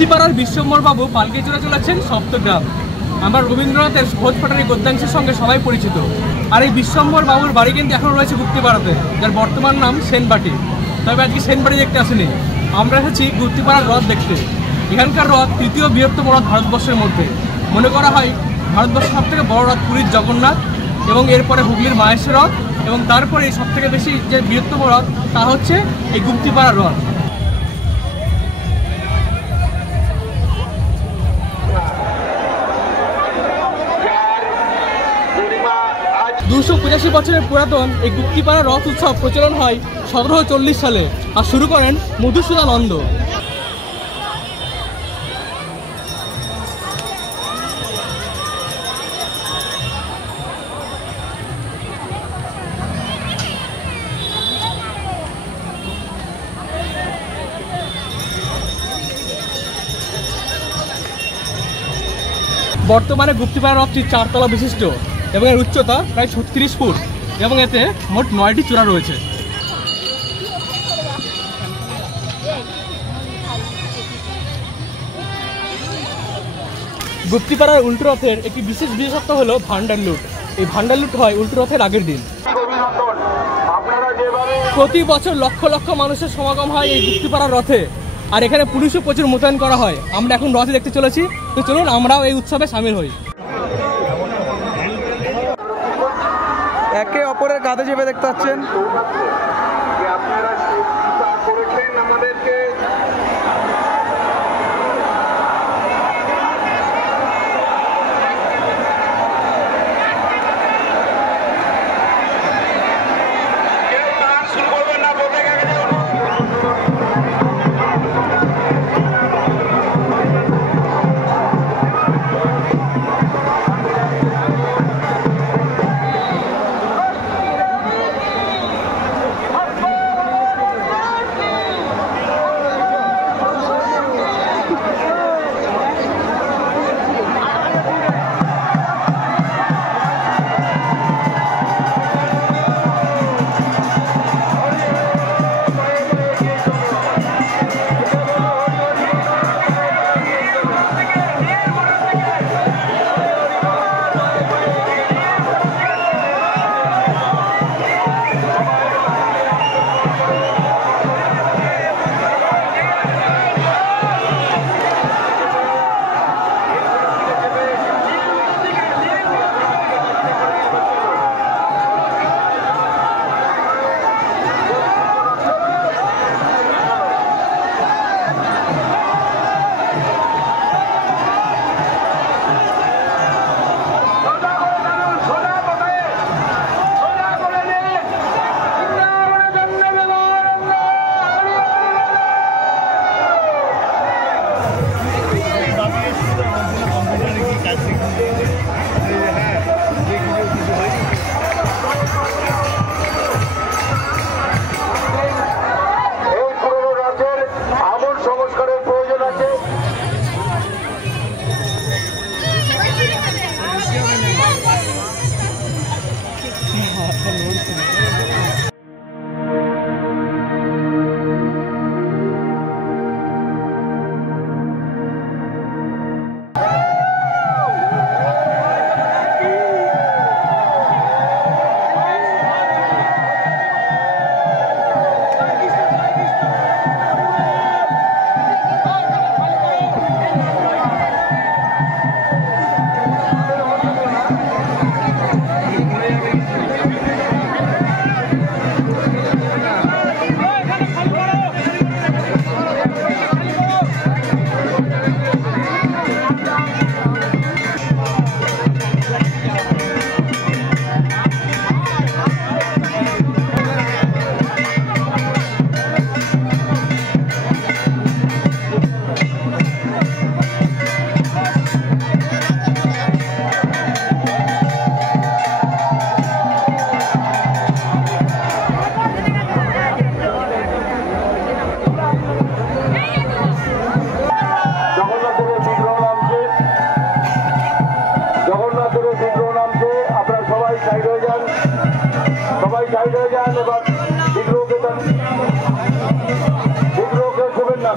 গুপ্তিপাড়ার বিশ্বম্বর বাবু পালকি চড়ে চলেছেন সপ্তগ্রাম। আমরা রবীন্দ্রনাথের সহজ পাঠারি গদ্যাংশের সঙ্গে সবাই পরিচিত। আর এই বিশ্বম্বর বাবুর বাড়ি কিন্তু এখনও রয়েছে গুপ্তিপাড়াতে, যার বর্তমান নাম সেনবাটি। তবে আজকে সেনবাটি দেখতে আসেনি, আমরা এসেছি গুপ্তিপাড়ার রথ দেখতে। এখানকার রথ তৃতীয় বৃহত্তম রথ ভারতবর্ষের মধ্যে। মনে করা হয় ভারতবর্ষের সবথেকে বড় রথ পুরীর জগন্নাথ, এবং এরপরে হুগলির মাহেশ্বর রথ, এবং তারপরে সবথেকে বেশি যে বৃহত্তম রথ তা হচ্ছে এই গুপ্তিপাড়ার রথ। 285 বছরের পুরাতন এই গুপ্তিপাড়া রথ উৎসব প্রচলন হয় 1740 সালে, আর শুরু করেন মধুসূদন নন্দ। বর্তমানে গুপ্তিপাড়া রথটি 4 তলা বিশিষ্ট এবং এর উচ্চতা প্রায় 36 ফুট এবং এতে মোট 9টি চূড়া রয়েছে। গুপ্তিপাড়ার উল্টো রথের একটি বিশেষ বিশেষত্ব হলো ভান্ডার লুট। এই ভান্ডার লুট হয় উল্টো রথের আগের দিন। প্রতি বছর লক্ষ লক্ষ মানুষের সমাগম হয় এই গুপ্তিপাড়ার রথে, আর এখানে পুলিশও প্রচুর মোতায়েন করা হয়। আমরা এখন রথে দেখতে চলেছি, তো চলুন আমরাও এই উৎসবে সামিল হই। একে অপরের কাঁধে চেপে দেখতে পাচ্ছেন।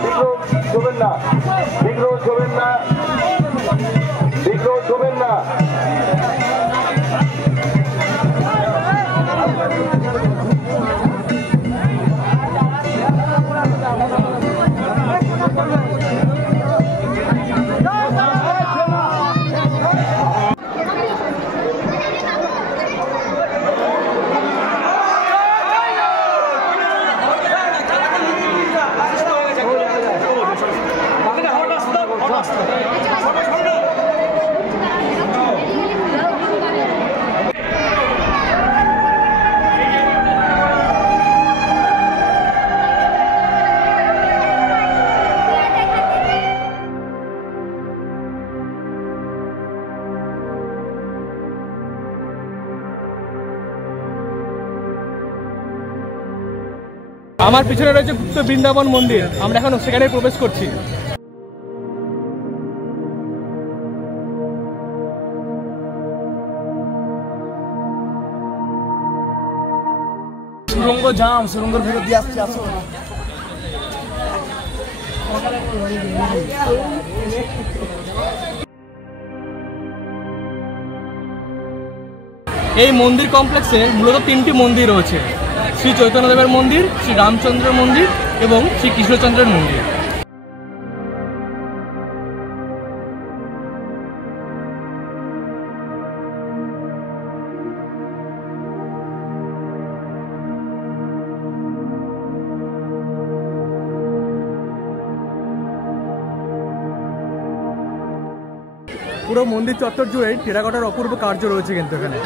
বিগ্রহ ছবেন না, বিগ্রহ ছবেন না, বিগ্রহ ছবেন না। আমার পিছনে রয়েছে গুপ্ত বৃন্দাবন মন্দির, আমরা এখন সেখানে প্রবেশ করছি। সুরঙ্গ জাম, সুরঙ্গের ভিতর দিয়ে আসছে। আসো এই মন্দির কমপ্লেক্সে মূলত তিনটি মন্দির রয়েছে: শ্রী চৈতন্যদেবের মন্দির, শ্রী রামচন্দ্রের মন্দির এবং শ্রী কৃষ্ণচন্দ্রের মন্দির। পুরো মন্দির চত্বর জুড়েই টেরাকোটার অপূর্ব কার্য রয়েছে কিন্তু এখানে।